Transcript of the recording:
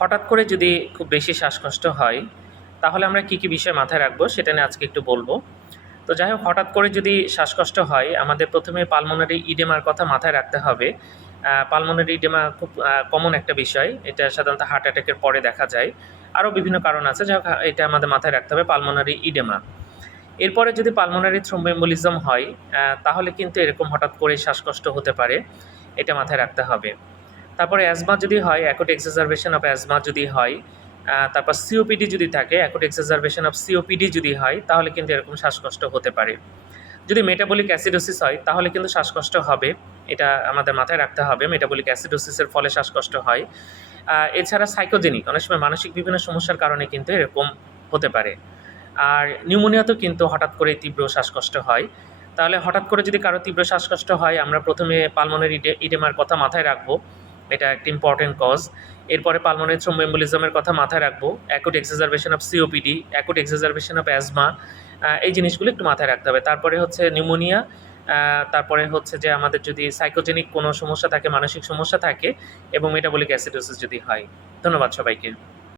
হঠাৎ করে যদি খুব বেশি শ্বাসকষ্ট হয়, তাহলে আমরা কী কী বিষয় মাথায় রাখব সেটা নিয়ে আজকে একটু বলব। তো যাই হোক, হঠাৎ করে যদি শ্বাসকষ্ট হয়, আমাদের প্রথমে পালমোনারি ইডেমার কথা মাথায় রাখতে হবে। পালমোনারি ইডেমা খুব কমন একটা বিষয়। এটা সাধারণত হার্ট অ্যাটাকের পরে দেখা যায়। আরও বিভিন্ন কারণ আছে, যাই এটা আমাদের মাথায় রাখতে হবে পালমোনারি ইডেমা এরপরে যদি পালমোনারি থ্রোম্বোএম্বোলিজম হয় তাহলে কিন্তু এরকম হঠাৎ করে শ্বাসকষ্ট হতে পারে, এটা মাথায় রাখতে হবে। তারপরে অ্যাজমা যদি হয় অ্যাকোট এক্সাজারবেশন অফ অ্যাজমা যদি হয় তারপর সিওপিডি যদি থাকে অ্যাকোট এক্সাজারবেশন অফ সিওপিডি যদি হয়, তাহলে কিন্তু এরকম শ্বাসকষ্ট হতে পারে। যদি মেটাবলিক অ্যাসিডোসিস হয়, তাহলে কিন্তু শ্বাসকষ্ট হবে। এটা আমাদের মাথায় রাখতে হবে মেটাবলিক অ্যাসিডোসিসের ফলে শ্বাসকষ্ট হয়। এছাড়া সাইকোজেনিক অনেক সময় মানসিক বিভিন্ন সমস্যার কারণে কিন্তু এরকম হতে পারে। আর নিউমোনিয়াতেও কিন্তু হঠাৎ করে তীব্র শ্বাসকষ্ট হয়। তাহলে হঠাৎ করে যদি কারও তীব্র শ্বাসকষ্ট হয়, আমরা প্রথমে পালমনের ইডেমার কথা মাথায় রাখব। এটা একটা ইম্পর্টেন্ট কজ এরপরে পালমনের থ্রোম্বোএম্বোলিজমের কথা মাথায় রাখব। Acute exacerbation of COPD acute exacerbation of asthma এই জিনিসগুলো একটু মাথায় রাখতে হবে। তারপরে হচ্ছে নিউমোনিয়া তারপরে হচ্ছে যে আমাদের যদি সাইকোজেনিক কোনো সমস্যা থাকে, মানসিক সমস্যা থাকে, এবং মেটাবলিক অ্যাসিডোসিস যদি হয়। ধন্যবাদ সবাইকে।